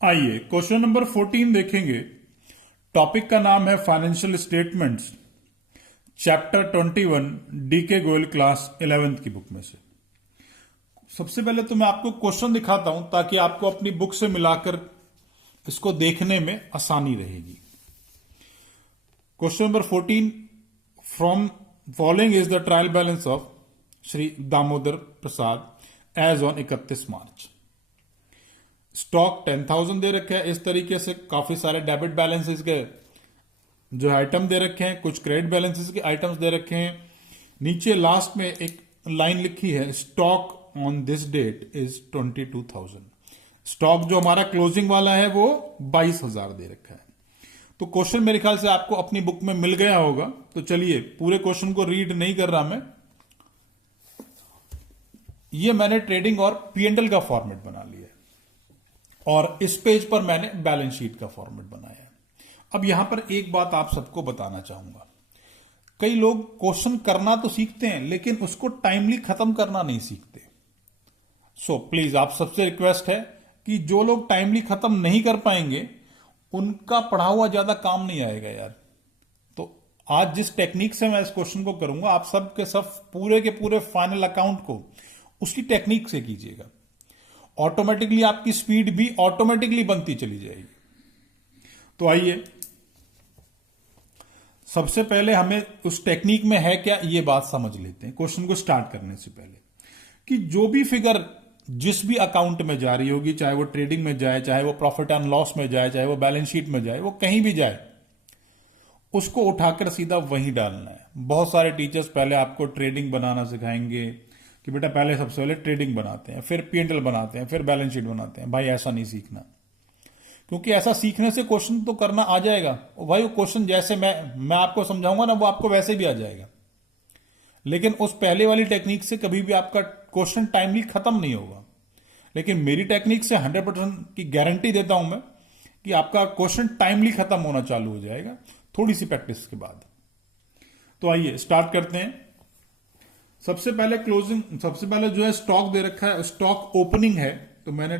आइए question number 14 देखेंगे। Topic का नाम है financial statements, chapter 21, DK Goyal class 11th की बुक में से। सबसे पहले तो मैं आपको क्वेश्चन दिखाता हूं ताकि आपको अपनी बुक से मिलाकर इसको देखने में आसानी रहेगी। Question number 14, from following is the trial balance of Shri Damodar Prasad as on 31 March. Stock 10,000 दे रखे हैं। इस तरीके से काफी सारे डेबिट बैलेंसेस के जो आइटम दे रखे हैं, कुछ क्रेडिट बैलेंसेस के आइटम्स दे रखे हैं। नीचे लास्ट में एक लाइन लिखी है, stock on this date is 22,000। Stock जो हमारा क्लोजिंग वाला है वो 22,000 दे रखा है। तो क्वेश्चन मेरे ख्याल से आपको अपनी बुक में मिल गया होगा। तो चलिए, पूरे क्वेश्चन को रीड नहीं कर रहा मैं, ये मैंने ट्रेडिंग और पीएनएल का फॉर्मेट बना लिया है और इस पेज पर मैंने बैलेंस शीट का फॉर्मेट बनाया है। अब यहां पर एक बात आप सबको बताना चाहूंगा, कई लोग क्वेश्चन करना तो सीखते हैं लेकिन उसको टाइमली खत्म करना नहीं सीखते। सो प्लीज आप सबसे रिक्वेस्ट है कि जो लोग टाइमली खत्म नहीं कर पाएंगे उनका पढ़ा हुआ ज्यादा काम नहीं आएगा यार। तो आज जिस टेक्निक से मैं इस क्वेश्चन को करूंगा, आप सब के सब पूरे के पूरे फाइनल अकाउंट को उसकी टेक्निक से कीजिएगा। ऑटोमेटिकली आपकी स्पीड भी ऑटोमेटिकली बनती चली जाएगी। तो आइए, सबसे पहले हमें उस टेक्निक में है क्या ये बात समझ लेते हैं क्वेश्चन को स्टार्ट करने से पहले, कि जो भी फिगर जिस भी अकाउंट में जा रही होगी, चाहे वो ट्रेडिंग में जाए, चाहे वो प्रॉफिट एंड लॉस में जाए, चाहे वो बैलेंस शीट में जाए, वो कहीं भी जाए, उसको उठाकर सीधा वहीं डालना है। बहुत सारे टीचर्स पहले आपको ट्रेडिंग बनाना सिखाएंगे कि बेटा पहले सबसे पहले ट्रेडिंग बनाते हैं, फिर पीएनएल बनाते हैं, फिर बैलेंस शीट बनाते हैं। भाई ऐसा नहीं सीखना, क्योंकि ऐसा सीखने से क्वेश्चन तो करना आ जाएगा भाई। वो क्वेश्चन जैसे मैं आपको समझाऊंगा ना, वो आपको वैसे भी आ जाएगा, लेकिन उस पहले वाली टेक्निक से कभी भी आपका क्वेश्चन टाइमली खत्म नहीं होगा। लेकिन मेरी टेक्निक से 100% की गारंटी देता हूं मैं कि आपका क्वेश्चन टाइमली खत्म होना चालू हो जाएगा थोड़ी सी प्रैक्टिस के बाद। तो आइए स्टार्ट करते हैं। सबसे पहले जो है स्टॉक दे रखा है, स्टॉक ओपनिंग है, तो मैंने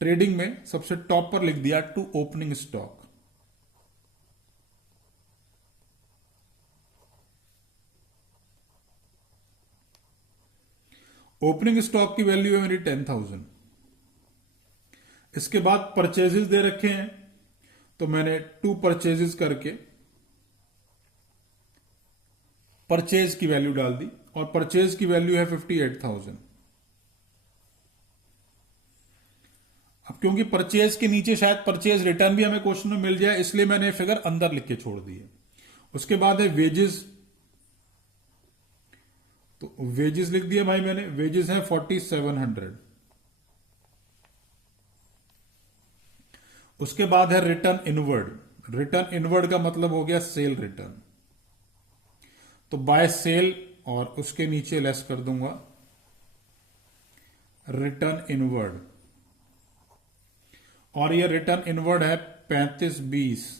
ट्रेडिंग में सबसे टॉप पर लिख दिया to opening stock. Opening stock की वैल्यू है मेरी 10,000। इसके बाद परचेजेस दे रखे हैं, तो मैंने 2 परचेजेस करके परचेज की वैल्यू डाल दी और परचेज की वैल्यू है 58,000। अब क्योंकि परचेज के नीचे शायद परचेज रिटर्न भी हमें क्वेश्चन में मिल जाए, इसलिए मैंने फिगर अंदर लिख के छोड़ दी है। उसके बाद है वेजेस, तो वेजेस लिख दिया भाई मैंने। वेजेस है 4700। उसके बाद है रिटर्न इनवर्ड। रिटर्न इनवर्ड का मतलब हो गया सेल रिटर्न, तो बाय सेल और उसके नीचे लेस कर दूंगा रिटर्न इनवर्ड, और ये रिटर्न इनवर्ड है 3520।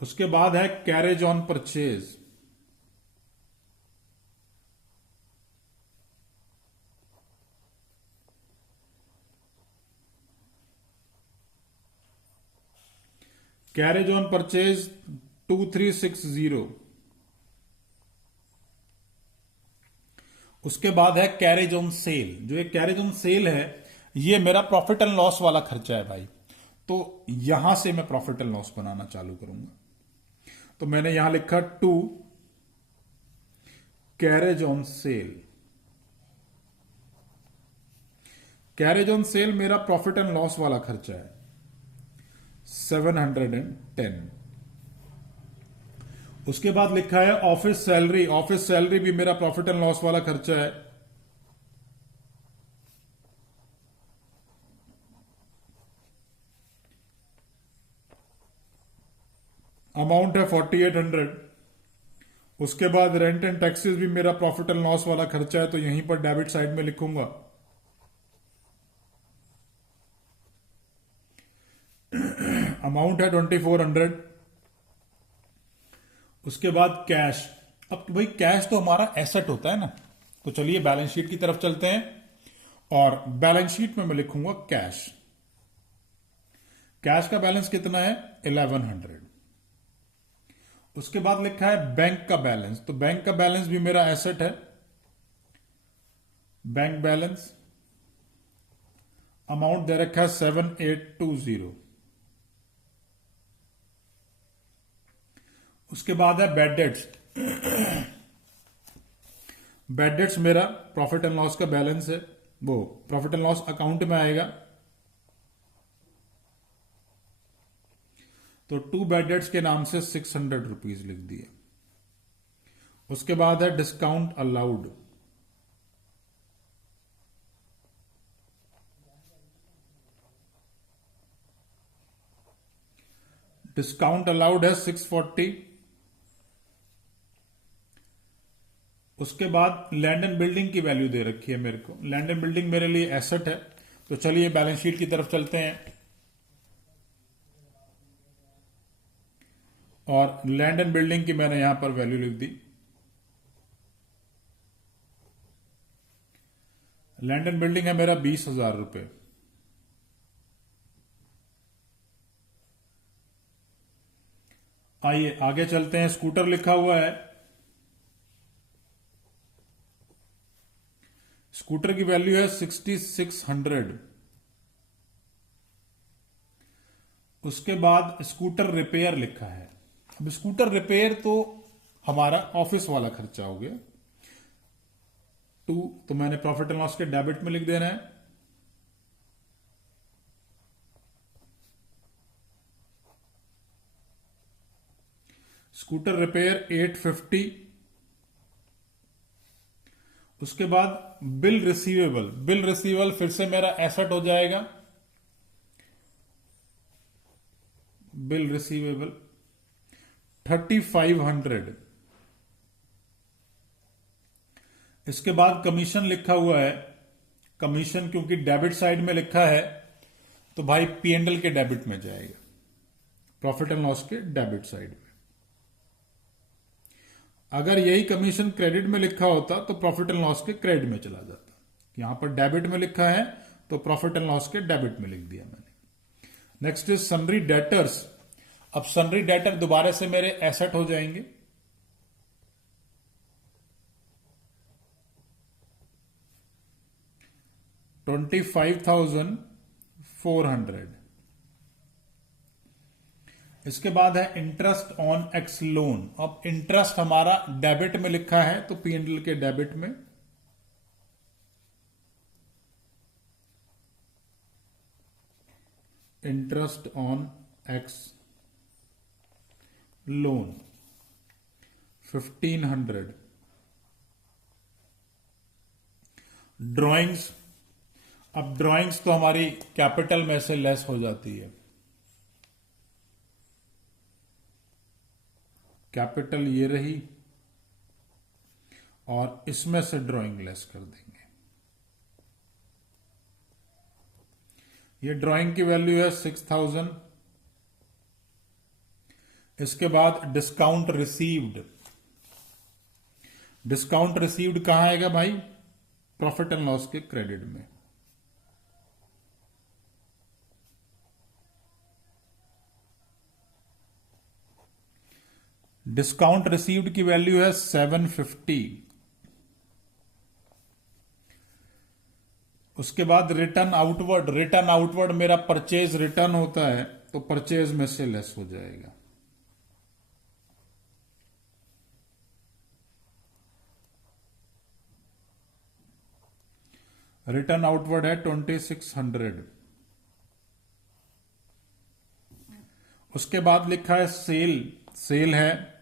उसके बाद है carriage on purchase, carriage on purchase 2360। उसके बाद है कैरेज ऑन सेल। जो ये कैरेज ऑन सेल है, ये मेरा प्रॉफिट एंड लॉस वाला खर्चा है भाई। तो यहां से मैं प्रॉफिट एंड लॉस बनाना चालू करूंगा। तो मैंने यहां लिखा to carriage on sale. Carriage on sale मेरा प्रॉफिट एंड लॉस वाला खर्चा है 710। उसके बाद लिखा है ऑफिस सैलरी। ऑफिस सैलरी भी मेरा प्रॉफिट एंड लॉस वाला खर्चा है अमाउंट है 4800। उसके बाद रेंट एंड टैक्सेस भी मेरा प्रॉफिट एंड लॉस वाला खर्चा है, तो यहीं पर डेबिट साइड में लिखूंगा। अमाउंट है 2400। उसके बाद कैश। अब भाई कैश तो हमारा एसेट होता है ना, तो चलिए बैलेंस शीट की तरफ चलते हैं। और बैलेंस शीट में मैं लिखूंगा कैश। कैश का बैलेंस कितना है? 1100। उसके बाद लिखा है बैंक का बैलेंस, तो बैंक का बैलेंस भी मेरा एसेट है। बैंक बैलेंस अमाउंट दे रखा है 7820। उसके बाद है बैड डेट्स। बैड डेट्स मेरा प्रॉफिट एंड लॉस का बैलेंस है, वो प्रॉफिट एंड लॉस अकाउंट में आएगा। तो 2 बैड डेट्स के नाम से 600 रुपीज लिख दिए। उसके बाद है डिस्काउंट अलाउड। डिस्काउंट अलाउड है 640। उसके बाद लैंड एंड बिल्डिंग की वैल्यू दे रखी है मेरे को। लैंड एंड बिल्डिंग मेरे लिए एसेट है, तो चलिए बैलेंस शीट की तरफ चलते हैं। और लैंड एंड बिल्डिंग की मैंने यहां पर वैल्यू लिख दी। लैंड एंड बिल्डिंग है मेरा 20,000 रुपए। आइए आगे चलते हैं। स्कूटर लिखा हुआ है, स्कूटर की वैल्यू है 6600। उसके बाद स्कूटर रिपेयर लिखा है। अब स्कूटर रिपेयर तो हमारा ऑफिस वाला खर्चा हो गया। तो मैंने प्रॉफिट एंड लॉस के डेबिट में लिख देना है। Scooter repair 850। उसके बाद बिल रिसीवेबल। बिल रिसीवेबल फिर से मेरा एसेट हो जाएगा। Bill receivable 3500। इसके बाद कमीशन लिखा हुआ है। कमीशन क्योंकि डेबिट साइड में लिखा है तो भाई पीएनएल के डेबिट में जाएगा, प्रॉफिट एंड लॉस के डेबिट साइड में। अगर यही कमीशन क्रेडिट में लिखा होता तो प्रॉफिट एंड लॉस के क्रेडिट में चला जाता। यहां पर डेबिट में लिखा है तो प्रॉफिट एंड लॉस के डेबिट में लिख दिया मैंने। Next is सनरी debtors. अब सनरी डेटर दोबारा से मेरे एसेट हो जाएंगे। $25,400। इसके बाद है इंटरेस्ट ऑन एक्स लोन। अब इंटरेस्ट हमारा डेबिट में लिखा है तो पीएनएल के डेबिट में। Interest on x loan 1500। Drawings. अब ड्राइंग्स तो हमारी कैपिटल में से लेस हो जाती है। कैपिटल ये रही और इसमें से ड्राइंग लेस कर देंगे। ये ड्राइंग की वैल्यू है 6000। इसके बाद डिस्काउंट रिसीव्ड। डिस्काउंट रिसीव्ड कहां आएगा भाई? प्रॉफिट एंड लॉस के क्रेडिट में। डिस्काउंट रिसीव्ड की वैल्यू है 750। उसके बाद रिटर्न आउटवर्ड। रिटर्न आउटवर्ड मेरा परचेज रिटर्न होता है तो परचेज में से लेस हो जाएगा। रिटर्न आउटवर्ड है 2600। उसके बाद लिखा है सेल। सेल है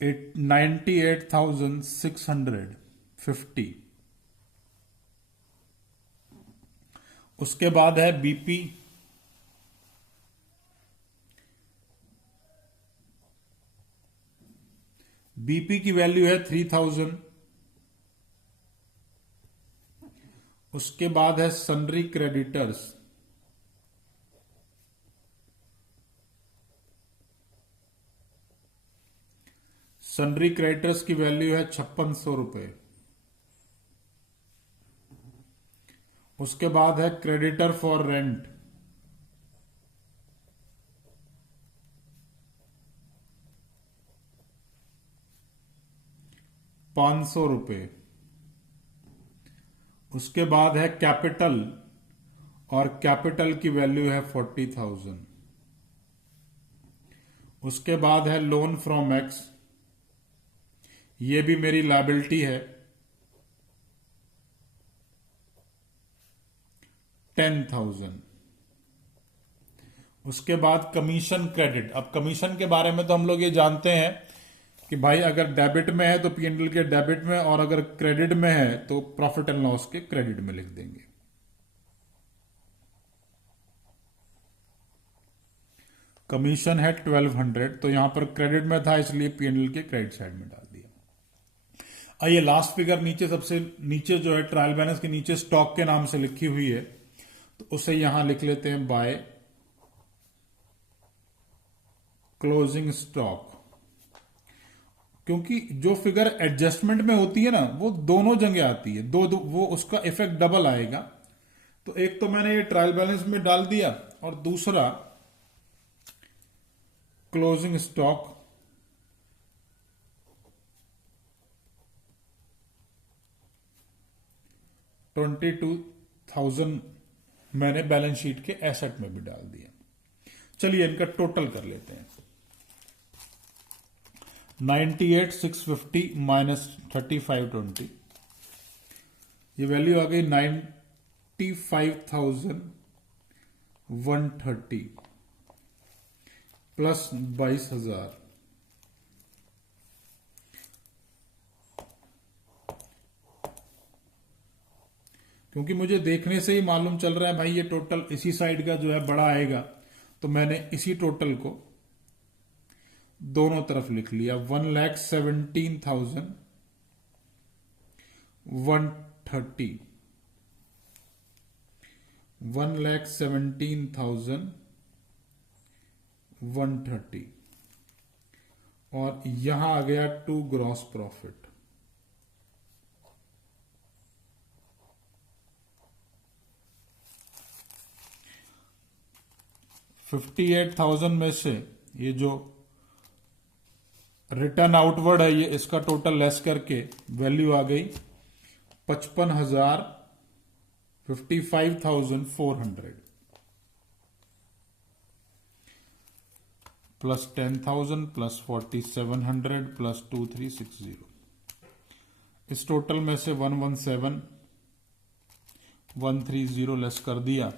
98,650। उसके बाद है बीपी। बीपी की वैल्यू है 3000। उसके बाद है सनरी क्रेडिटर्स। सनरी क्रेडिटर्स की वैल्यू है 5600 रुपए। उसके बाद है क्रेडिटर फॉर रेंट, ₹500। उसके बाद है कैपिटल, और कैपिटल की वैल्यू है 40,000। उसके बाद है लोन फ्रॉम एक्स, ये भी मेरी लायबिलिटी है, 10,000। उसके बाद कमीशन क्रेडिट। अब कमीशन के बारे में तो हम लोग ये जानते हैं कि भाई अगर डेबिट में है तो P&L के डेबिट में, और अगर क्रेडिट में है तो प्रॉफिट एंड लॉस के क्रेडिट में लिख देंगे। कमीशन है 1200, तो यहां पर क्रेडिट में था इसलिए P&L के क्रेडिट साइड में डाल दिया। आइए लास्ट फिगर नीचे, सबसे नीचे जो है ट्रायल बैलेंस के नीचे स्टॉक के नाम से लिखी हुई है, तो उसे यहां लिख लेते हैं बाय क्लोजिंग स्टॉक। क्योंकि जो फिगर एडजस्टमेंट में होती है ना, वो दोनों जगह आती है, दो वो उसका इफेक्ट डबल आएगा। तो एक तो मैंने ये ट्रायल बैलेंस में डाल दिया, और दूसरा क्लोजिंग स्टॉक $22,000 मैंने बैलेंस शीट के एसेट में भी डाल दिया। चलिए इनका टोटल कर लेते हैं। 98,650 माइनस 3520, ये वैल्यू आ गई 95,130 प्लस 22,000। क्योंकि मुझे देखने से ही मालूम चल रहा है भाई ये टोटल इसी साइड का जो है बड़ा आएगा, तो मैंने इसी टोटल को दोनों तरफ लिख लिया। 1,17,130, 1,17,130, और यहां आ गया टू ग्रॉस प्रॉफिट। $58,000 में से ये जो रिटर्न आउटवर्ड है, ये इसका टोटल लेस करके वैल्यू आ गई 55,400 प्लस 10,000 प्लस 4,700 प्लस 2,360। इस टोटल में से 117,130 लेस कर दिया,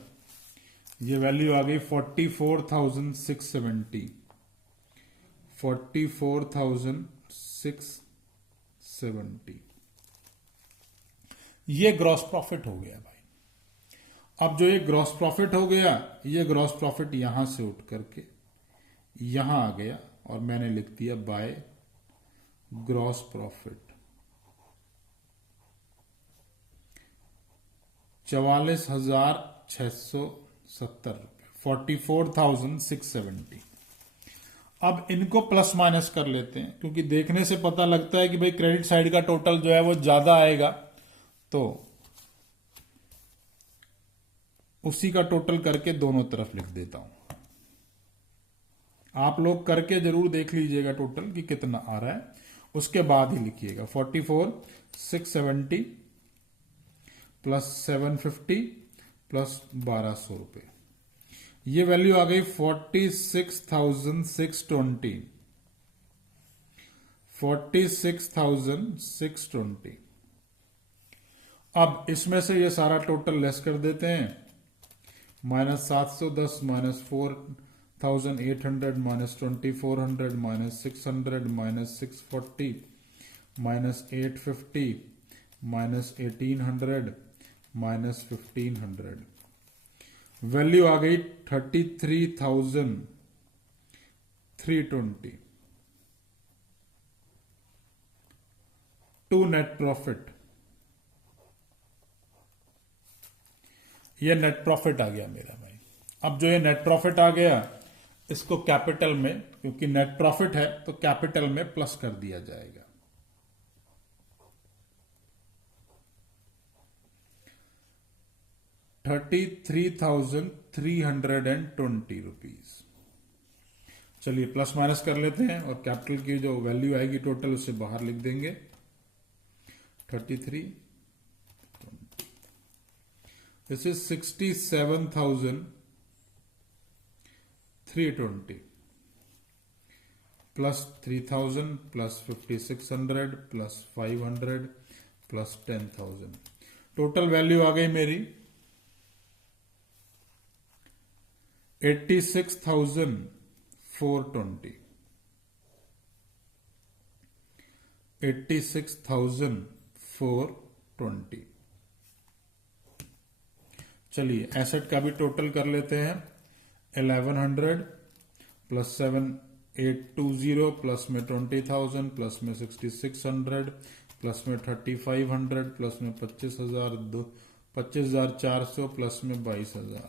ये वैल्यू आ गई 44,670, 44,670। ये ग्रॉस प्रॉफिट हो गया भाई। अब जो ये ग्रॉस प्रॉफिट हो गया, ये ग्रॉस प्रॉफिट यहां से उठ करके यहां आ गया, और मैंने लिख दिया बाय ग्रॉस प्रॉफिट 44,670 रुपए, 44,670। अब इनको प्लस माइनस कर लेते हैं, क्योंकि देखने से पता लगता है कि भाई क्रेडिट साइड का टोटल जो है वो ज्यादा आएगा, तो उसी का टोटल करके दोनों तरफ लिख देता हूं। आप लोग करके जरूर देख लीजिएगा टोटल कि कितना आ रहा है, उसके बाद ही लिखिएगा। 44,670 प्लस 750 प्लस 1,200 रुपए, ये वैल्यू आ गई 46,620, 46,620। अब इसमें से ये सारा टोटल लेस कर देते हैं, -710 -4,800 -2,400 -600 -640 -850 -1,800 -1,500, वैल्यू आ गई 33,320। टू नेट प्रॉफिट, ये नेट प्रॉफिट आ गया मेरा भाई। अब जो ये नेट प्रॉफिट आ गया, इसको कैपिटल में, क्योंकि नेट प्रॉफिट है तो कैपिटल में प्लस कर दिया जाएगा। 33,320 रुपीज। चलिए प्लस माइनस कर लेते हैं और कैपिटल की जो वैल्यू आएगी टोटल उसे बाहर लिख देंगे। 33, this is 67,320 plus 3,000 plus 5,600 plus 500 plus 10,000। Total value आ गई मेरी 86,420। 86,420। चलिए एसेट का भी टोटल कर लेते हैं। 1100 प्लस 7,820 प्लस में 20,000 प्लस में 6,600 प्लस में 3,500 प्लस में 25,400 प्लस में 22,000।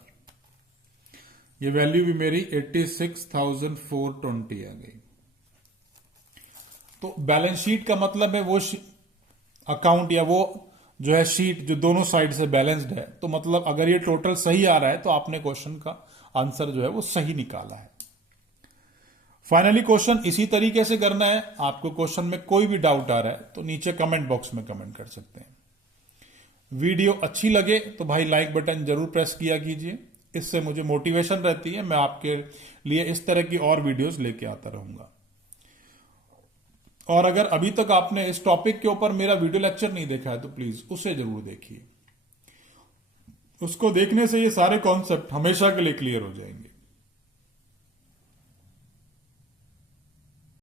ये वैल्यू भी मेरी 86,420 आ गई। तो बैलेंस शीट का मतलब है वो अकाउंट या वो जो है शीट जो दोनों साइड से बैलेंस्ड है। तो मतलब अगर ये टोटल सही आ रहा है तो आपने क्वेश्चन का आंसर जो है वो सही निकाला है। फाइनली क्वेश्चन इसी तरीके से करना है। आपको क्वेश्चन में कोई भी डाउट आ रहा है तो नीचे कमेंट बॉक्स में कमेंट कर सकते हैं। वीडियो अच्छी लगे तो भाई लाइक बटन जरूर प्रेस किया कीजिए, इससे मुझे मोटिवेशन रहती है, मैं आपके लिए इस तरह की और वीडियोस लेके आता रहूंगा। और अगर अभी तक आपने इस टॉपिक के ऊपर मेरा वीडियो लेक्चर नहीं देखा है तो प्लीज उसे जरूर देखिए। उसको देखने से ये सारे कॉन्सेप्ट हमेशा के लिए क्लियर हो जाएंगे।